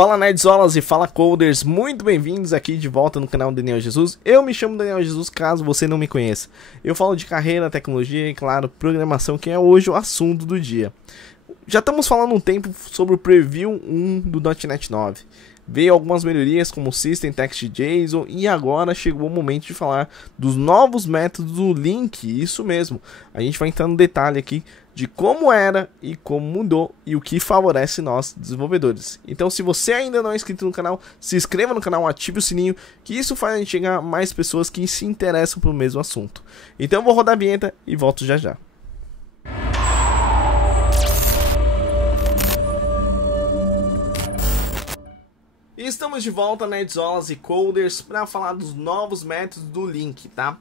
Fala Nerdzolas e fala Coders, muito bem-vindos aqui de volta no canal Daniel Jesus. Eu me chamo Daniel Jesus, caso você não me conheça. Eu falo de carreira, tecnologia e, claro, programação, que é hoje o assunto do dia. Já estamos falando um tempo sobre o Preview 1 do .NET 9. Veio algumas melhorias como System Text JSON e agora chegou o momento de falar dos novos métodos do Link. Isso mesmo, a gente vai entrar no detalhe aqui de como era e como mudou e o que favorece nós desenvolvedores. Então, se você ainda não é inscrito no canal, se inscreva no canal, ative o sininho, que isso faz a gente chegar a mais pessoas que se interessam pelo mesmo assunto. Então eu vou rodar a vinheta e volto já já. E estamos de volta, Nerdzolas e Coders, para falar dos novos métodos do Link, tá?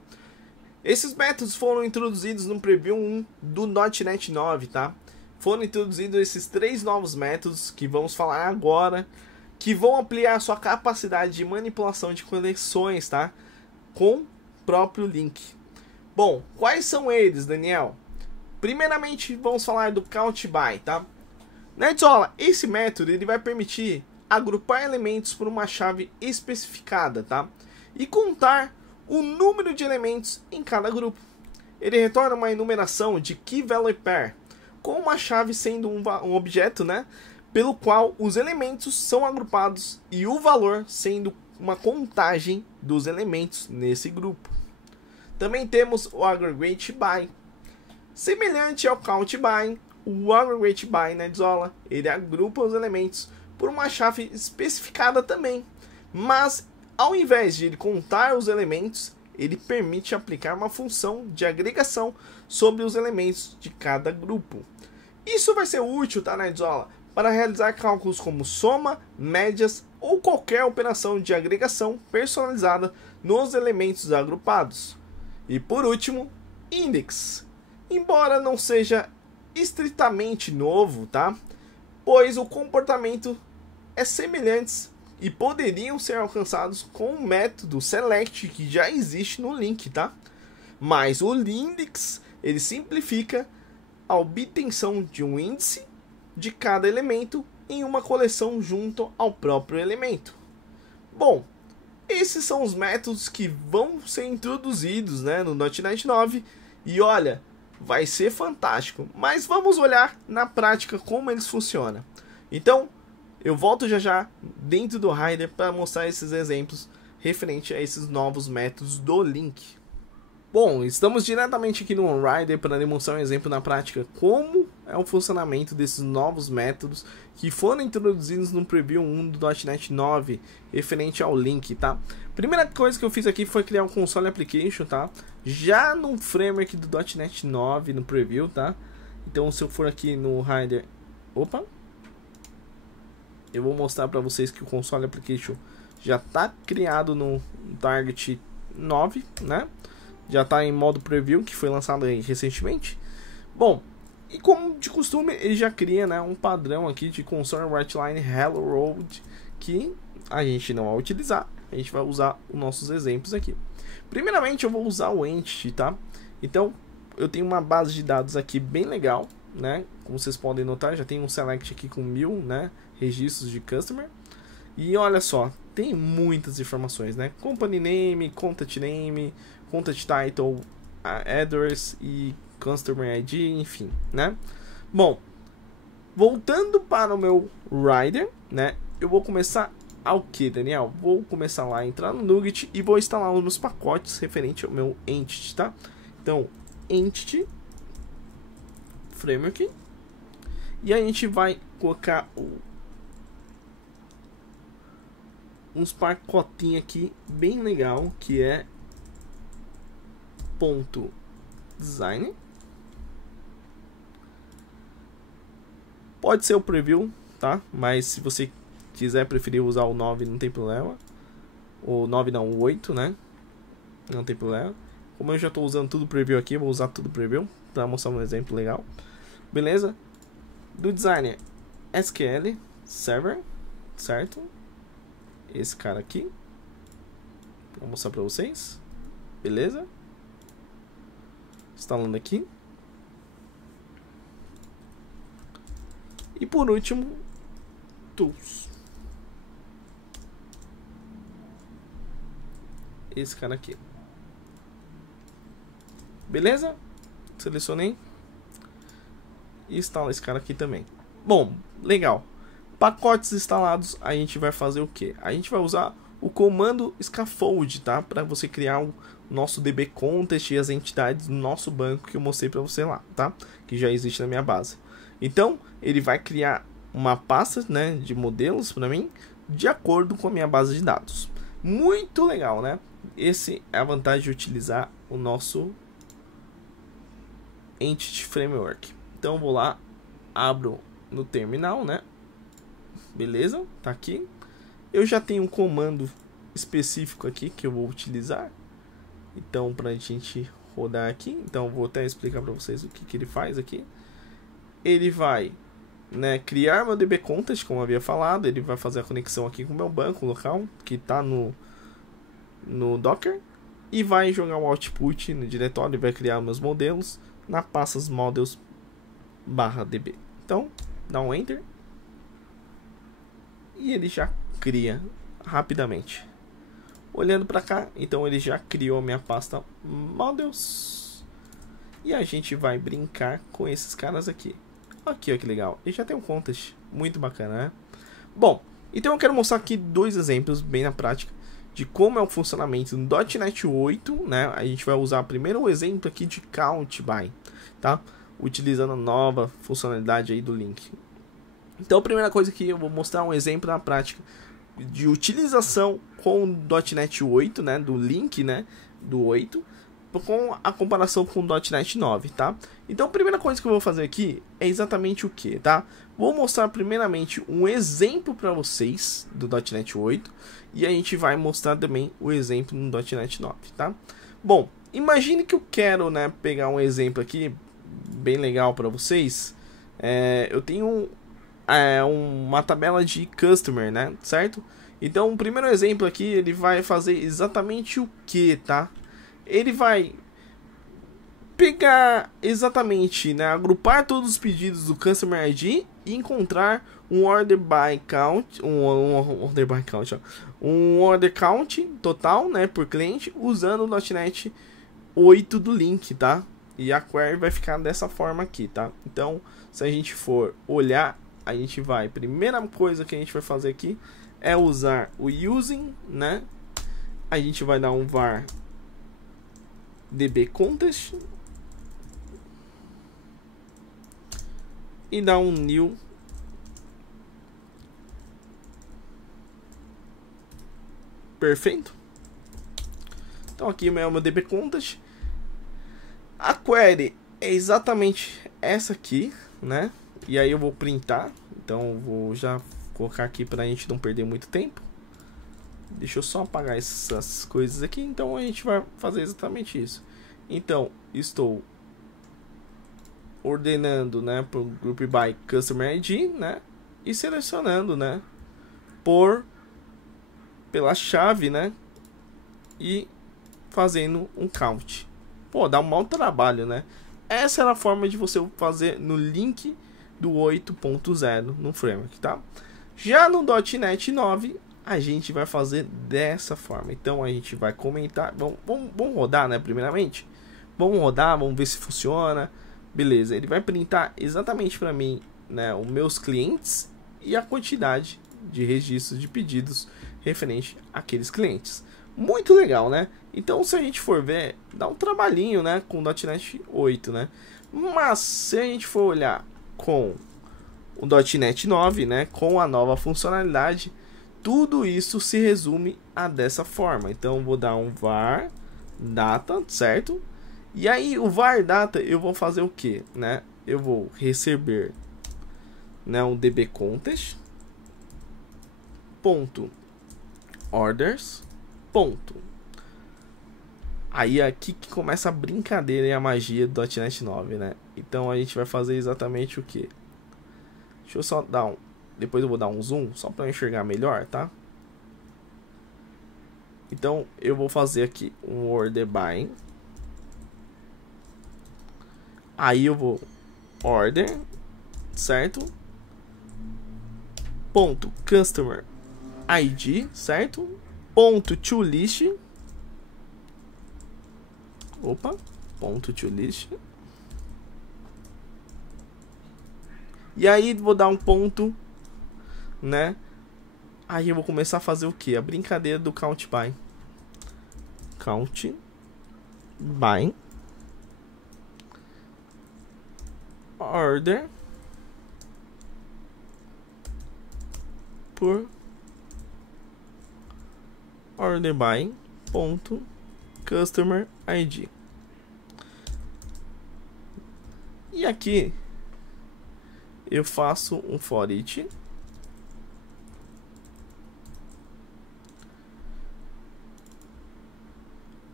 Esses métodos foram introduzidos no Preview 1 do .NET 9, tá? Foram introduzidos esses três novos métodos que vamos falar agora, que vão ampliar sua capacidade de manipulação de coleções, tá? Com o próprio Link. Bom, quais são eles, Daniel? Primeiramente, vamos falar do Count By, tá? Nerdzola, esse método ele vai permitir agrupar elementos por uma chave especificada, tá? E contar o número de elementos em cada grupo. Ele retorna uma enumeração de Key Value Pair, com uma chave sendo um objeto, né, pelo qual os elementos são agrupados e o valor sendo uma contagem dos elementos nesse grupo. Também temos o Aggregate By. Semelhante ao Count By, o Aggregate By, Nerdzola, ele agrupa os elementos por uma chave especificada também, mas ao invés de ele contar os elementos, ele permite aplicar uma função de agregação sobre os elementos de cada grupo. Isso vai ser útil, tá, Nerdzola, para realizar cálculos como soma, médias ou qualquer operação de agregação personalizada nos elementos agrupados. E por último, Index. Embora não seja estritamente novo, tá? Pois o comportamento é semelhante e poderiam ser alcançados com o método select que já existe no Link, tá? Mas o Index, ele simplifica a obtenção de um índice de cada elemento em uma coleção junto ao próprio elemento. Bom, esses são os métodos que vão ser introduzidos, né, no .NET 9 e olha, vai ser fantástico, mas vamos olhar na prática como eles funcionam. Então, eu volto já já dentro do Rider para mostrar esses exemplos referente a esses novos métodos do Link. Bom, estamos diretamente aqui no Rider para demonstrar um exemplo na prática como é o funcionamento desses novos métodos que foram introduzidos no Preview 1 do .NET 9 referente ao Link, tá? Primeira coisa que eu fiz aqui foi criar um console application, tá? Já no framework do .NET 9 no Preview, tá? Então se eu for aqui no Rider, opa, eu vou mostrar para vocês que o console application já está criado no Target 9, né? Já está em modo preview, que foi lançado aí recentemente. Bom, e como de costume, ele já cria, né, um padrão aqui de console writeline hello world, que a gente não vai utilizar, a gente vai usar os nossos exemplos aqui. Primeiramente, eu vou usar o entity, tá? Então, eu tenho uma base de dados aqui bem legal, né? Como vocês podem notar, já tem um select aqui com 1000, né, registros de customer. E olha só, tem muitas informações, né? Company name, contact title, address e customer ID, enfim, né? Bom, voltando para o meu Rider, né? Eu vou começar ao que, Daniel? Vou começar lá a entrar no NuGet e vou instalar os meus pacotes referente ao meu entity, tá? Então, entity framework, e a gente vai colocar uns pacotinhos aqui bem legal, que é ponto design. Pode ser o preview, tá? Mas se você quiser preferir usar o 9, não tem problema. O 9 não, o 8, né? Não tem problema. Como eu já estou usando tudo preview aqui, eu vou usar tudo preview para mostrar um exemplo legal. Beleza? Do designer SQL Server, certo? Esse cara aqui. Vou mostrar para vocês. Beleza? Instalando aqui. E por último, Tools. esse cara aqui. Beleza? Selecionei. E instala esse cara aqui também. Bom, legal. Pacotes instalados, a gente vai fazer o que? A gente vai usar o comando scaffold, tá? Para você criar o nosso DB Contest e as entidades do nosso banco que eu mostrei para você lá, tá? Que já existe na minha base. Então, ele vai criar uma pasta, né, de modelos para mim, de acordo com a minha base de dados. Muito legal, né? Esse é a vantagem de utilizar o nosso Entity Framework. Então, eu vou lá, abro no terminal, né? Beleza, tá aqui. Eu já tenho um comando específico aqui que eu vou utilizar. Então, pra gente rodar aqui, então eu vou até explicar para vocês o que ele faz aqui. Ele vai, né, criar meu DB Contest, como eu havia falado. Ele vai fazer a conexão aqui com o meu banco local, que está no Docker. E vai jogar o output no diretório, ele vai criar meus modelos na pasta models/db. Então, dá um Enter. E ele já cria rapidamente. Olhando para cá, então ele já criou a minha pasta models. E a gente vai brincar com esses caras aqui. Aqui, ó, que legal. E já tem um contest muito bacana, né? Bom, então eu quero mostrar aqui dois exemplos bem na prática de como é o funcionamento no .NET 8, né? A gente vai usar primeiro o exemplo aqui de count by, tá? Utilizando a nova funcionalidade aí do link. Então a primeira coisa que eu vou mostrar um exemplo na prática de utilização com o .NET 8, né? Do link, né? Do 8. Com a comparação com o .NET 9, tá? Então a primeira coisa que eu vou fazer aqui é exatamente o que, tá? Vou mostrar primeiramente um exemplo para vocês do .NET 8 e a gente vai mostrar também o exemplo no .NET 9, tá? Bom, imagine que eu quero, né, pegar um exemplo aqui bem legal para vocês. Eu tenho uma tabela de customer, né, certo? Então o primeiro exemplo aqui ele vai fazer exatamente o que, tá? Ele vai pegar exatamente, né, agrupar todos os pedidos do Customer ID e encontrar um order by count, um order count total, né, por cliente, usando o .NET 8 do link, tá? E a query vai ficar dessa forma aqui, tá? Então, se a gente for olhar, a gente vai, primeira coisa que a gente vai fazer aqui é usar o using, né? A gente vai dar um var DB Contest e dar um new perfeito. Então aqui é o meu DB Contest. A query é exatamente essa aqui, né? E aí eu vou printar. Então eu vou já colocar aqui para a gente não perder muito tempo. Deixa eu só apagar essas coisas aqui. Então a gente vai fazer exatamente isso. Então estou ordenando, né, por group by customer ID, né, e selecionando, né, pela chave, né, e fazendo um count. Pô, dá um mau trabalho, né? Essa era a forma de você fazer no link do 8.0 no framework, tá? Já no .NET 9 a gente vai fazer dessa forma. Então a gente vai comentar, vamos rodar, né, primeiramente. Vamos rodar, vamos ver se funciona. Beleza, ele vai printar exatamente para mim, né, os meus clientes e a quantidade de registros de pedidos referente àqueles clientes. Muito legal, né? Então, se a gente for ver, dá um trabalhinho, né, com o .NET 8, né? Mas se a gente for olhar com o .NET 9, né, com a nova funcionalidade, tudo isso se resume a dessa forma. Então, vou dar um var data, certo? E aí, o var data, eu vou fazer o que, né? Eu vou receber, né, um DB Contest, ponto, orders, ponto. Aí aqui que começa a brincadeira e a magia do .NET 9, né? Então a gente vai fazer exatamente o que? Deixa eu só dar um... Depois eu vou dar um zoom, só para enxergar melhor, tá? Então eu vou fazer aqui um order by. Aí eu vou order, certo? Ponto customer ID, certo? Ponto to list. Opa, ponto to list. E aí vou dar um ponto, né? Aí eu vou começar a fazer o que? A brincadeira do count by. Count by order por order by ponto customer ID. E aqui eu faço um for each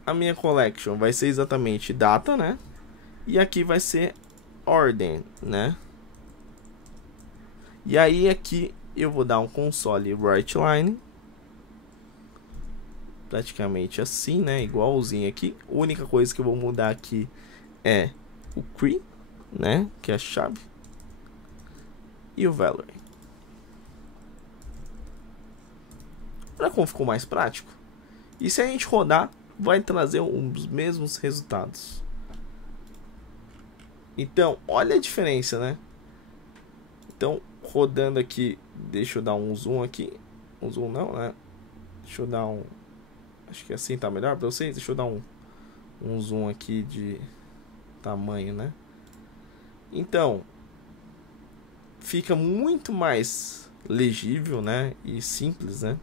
a minha collection vai ser exatamente data, né? E aqui vai ser ordem, né? E aí aqui eu vou dar um console write line, praticamente assim, né? Igualzinho aqui. A única coisa que eu vou mudar aqui é o key, né? Que é a chave, e o value. Olha como ficou mais prático. E se a gente rodar, vai trazer os mesmos resultados. Então, olha a diferença, né? Então, rodando aqui, deixa eu dar um zoom aqui. Um zoom não, né? Deixa eu dar um... Acho que assim tá melhor pra vocês. Deixa eu dar um zoom aqui de tamanho, né? Então, fica muito mais legível, né? E simples, né?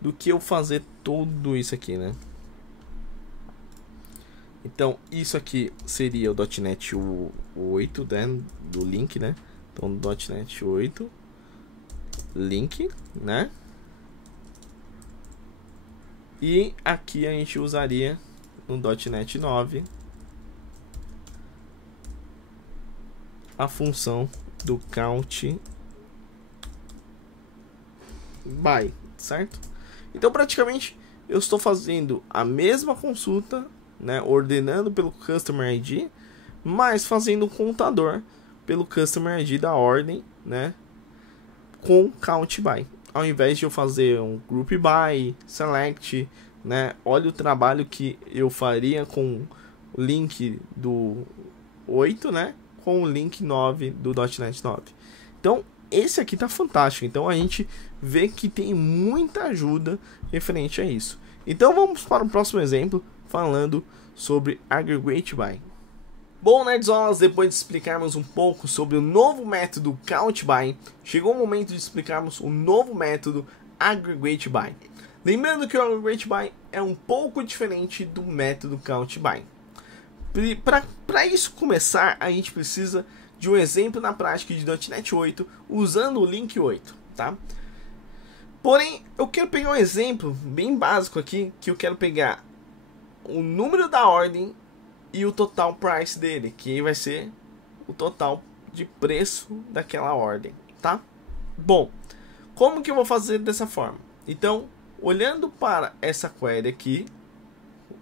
Do que eu fazer tudo isso aqui, né? Então, isso aqui seria o .NET 8, né? Do link, né? Então, .NET 8 link, né? E aqui a gente usaria no .NET 9 a função do count by, certo? Então, praticamente, eu estou fazendo a mesma consulta, né, ordenando pelo Customer ID, mas fazendo um contador pelo Customer ID da ordem, né, com count by. Ao invés de eu fazer um group by, select, né, olha o trabalho que eu faria com o link do 8, né, com o link 9 do .NET 9. Então, esse aqui tá fantástico. Então, a gente vê que tem muita ajuda referente a isso. Então, vamos para o próximo exemplo, falando sobre Aggregate By. Bom, nerdzolas, depois de explicarmos um pouco sobre o novo método Count By, chegou o momento de explicarmos o novo método Aggregate By. Lembrando que o Aggregate By é um pouco diferente do método Count By. Para isso começar, a gente precisa de um exemplo na prática de .NET 8 usando o link 8, tá? Porém, eu quero pegar um exemplo bem básico aqui, que eu quero pegar o número da ordem e o total price dele, que vai ser o total de preço daquela ordem, tá? Bom, como que eu vou fazer dessa forma? Então, olhando para essa query aqui,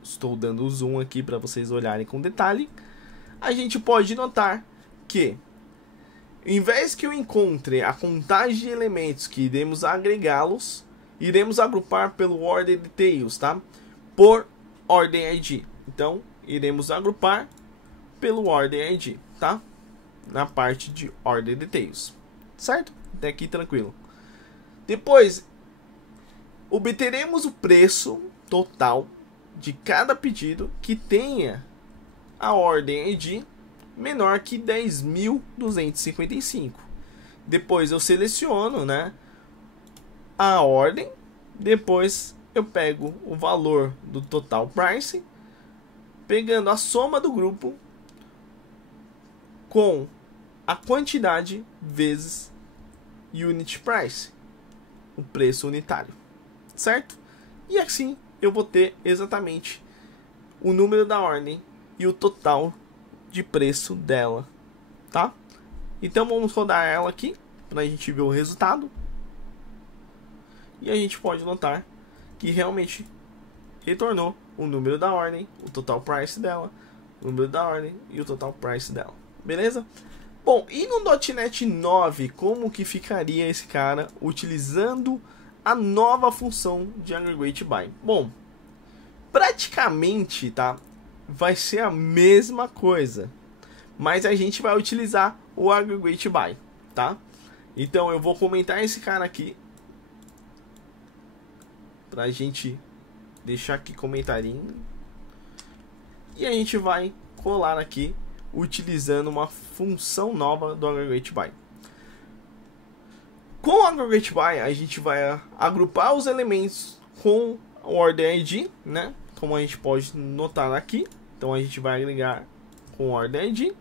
estou dando o zoom aqui para vocês olharem com detalhe, a gente pode notar que, em vez que eu encontre a contagem de elementos que iremos agregá-los, iremos agrupar pelo order details, tá? Por ordem ID. Então, iremos agrupar pelo order ID, tá? Na parte de order details, certo? Até aqui tranquilo. Depois, obteremos o preço total de cada pedido que tenha a ordem ID menor que 10.255. Depois eu seleciono, né, a ordem. Depois eu pego o valor do total price, pegando a soma do grupo com a quantidade vezes unit price, o preço unitário, certo? E assim eu vou ter exatamente o número da ordem e o total de preço dela, tá? Então vamos rodar ela aqui para a gente ver o resultado. E a gente pode notar que realmente retornou o número da ordem, o total price dela, o número da ordem e o total price dela. Beleza? Bom, e no .NET 9, como que ficaria esse cara utilizando a nova função de Aggregate By? Bom, praticamente, tá? vai ser a mesma coisa, mas a gente vai utilizar o Aggregate By, tá? Então eu vou comentar esse cara aqui pra gente deixar aqui comentarinho, e a gente vai colar aqui utilizando uma função nova do Aggregate By. Com o Aggregate By a gente vai agrupar os elementos com o Order ID, né? Como a gente pode notar aqui. Então a gente vai agregar com o Order ID.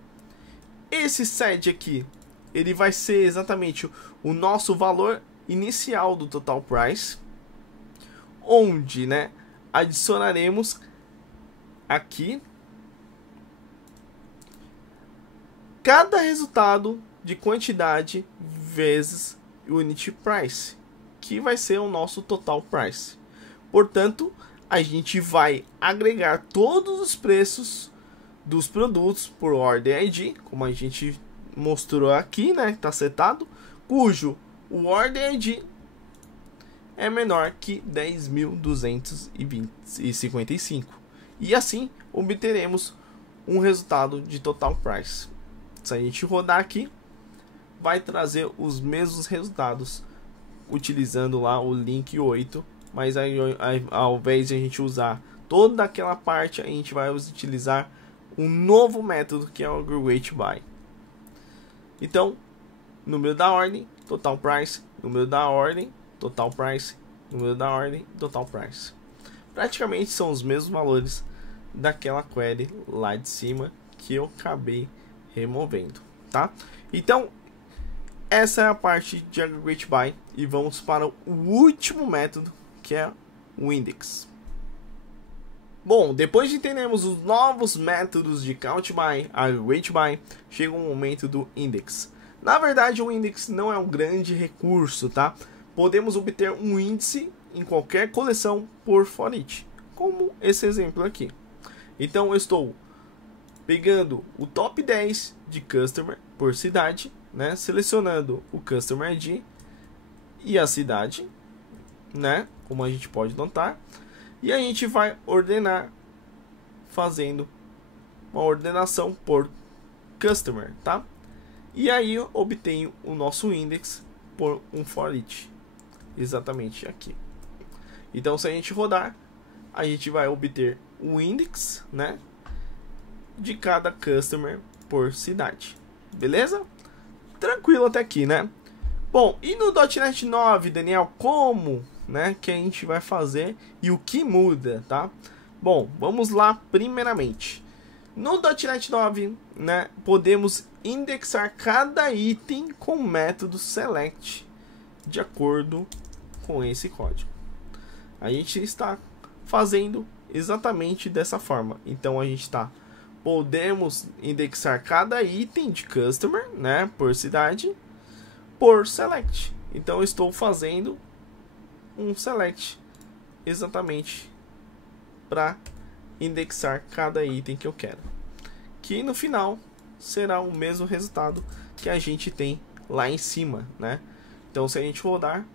Esse set aqui, ele vai ser exatamente o nosso valor inicial do Total Price, onde, né, adicionaremos aqui cada resultado de quantidade vezes Unit Price, que vai ser o nosso Total Price. Portanto, a gente vai agregar todos os preços dos produtos por Order ID, como a gente mostrou aqui, né, está setado, cujo o Order ID é menor que 10.255. E assim obteremos um resultado de Total Price. Se a gente rodar aqui, vai trazer os mesmos resultados utilizando lá o link 8, mas aí, ao invés de a gente usar toda aquela parte, a gente vai utilizar um novo método que é o Aggregate By. Então, número da ordem, Total Price, número da ordem, Total Price, número da ordem, Total Price. Praticamente são os mesmos valores daquela query lá de cima que eu acabei removendo, tá? Então, essa é a parte de Aggregate By, e vamos para o último método, que é o Index. Bom, depois de entendermos os novos métodos de Count By, Aggregate By, chega o momento do Index. Na verdade, o Index não é um grande recurso, tá? Podemos obter um índice em qualquer coleção por for each, como esse exemplo aqui. Então, eu estou pegando o top 10 de Customer por cidade, né? Selecionando o Customer ID e a cidade, né? Como a gente pode notar. E a gente vai ordenar fazendo uma ordenação por Customer, tá? E aí eu obtenho o nosso index por um for each, exatamente aqui. Então, se a gente rodar, a gente vai obter o index, né, de cada customer por cidade. Beleza? Tranquilo até aqui, né? Bom, e no .NET 9, Daniel, como, né, que a gente vai fazer e o que muda, tá? Bom, vamos lá primeiramente. No .NET 9, né, podemos indexar cada item com o método select de acordo com esse código. A gente está fazendo exatamente dessa forma. Então a gente podemos indexar cada item de customer, né, por cidade, por select. Então eu estou fazendo um select exatamente para indexar cada item que eu quero, que no final será o mesmo resultado que a gente tem lá em cima, né? Então, se a gente rodar,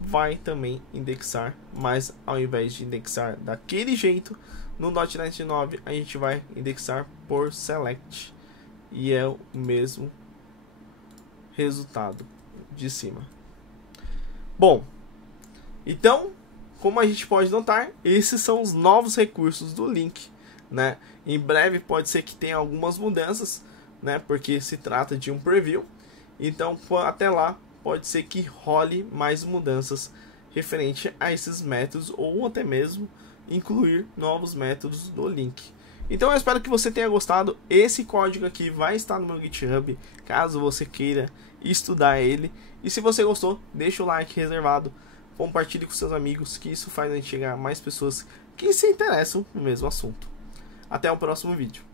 vai também indexar, mas ao invés de indexar daquele jeito, no .NET 9 a gente vai indexar por select e é o mesmo resultado de cima. Bom, então, como a gente pode notar, esses são os novos recursos do Link, né? Em breve pode ser que tenha algumas mudanças, né? Porque se trata de um preview. Então, até lá, pode ser que role mais mudanças referente a esses métodos, ou até mesmo incluir novos métodos do Link. Então, eu espero que você tenha gostado. Esse código aqui vai estar no meu GitHub, caso você queira estudar ele. E se você gostou, deixa o like reservado. Compartilhe com seus amigos, que isso faz a gente chegar a mais pessoas que se interessam no mesmo assunto. Até o próximo vídeo.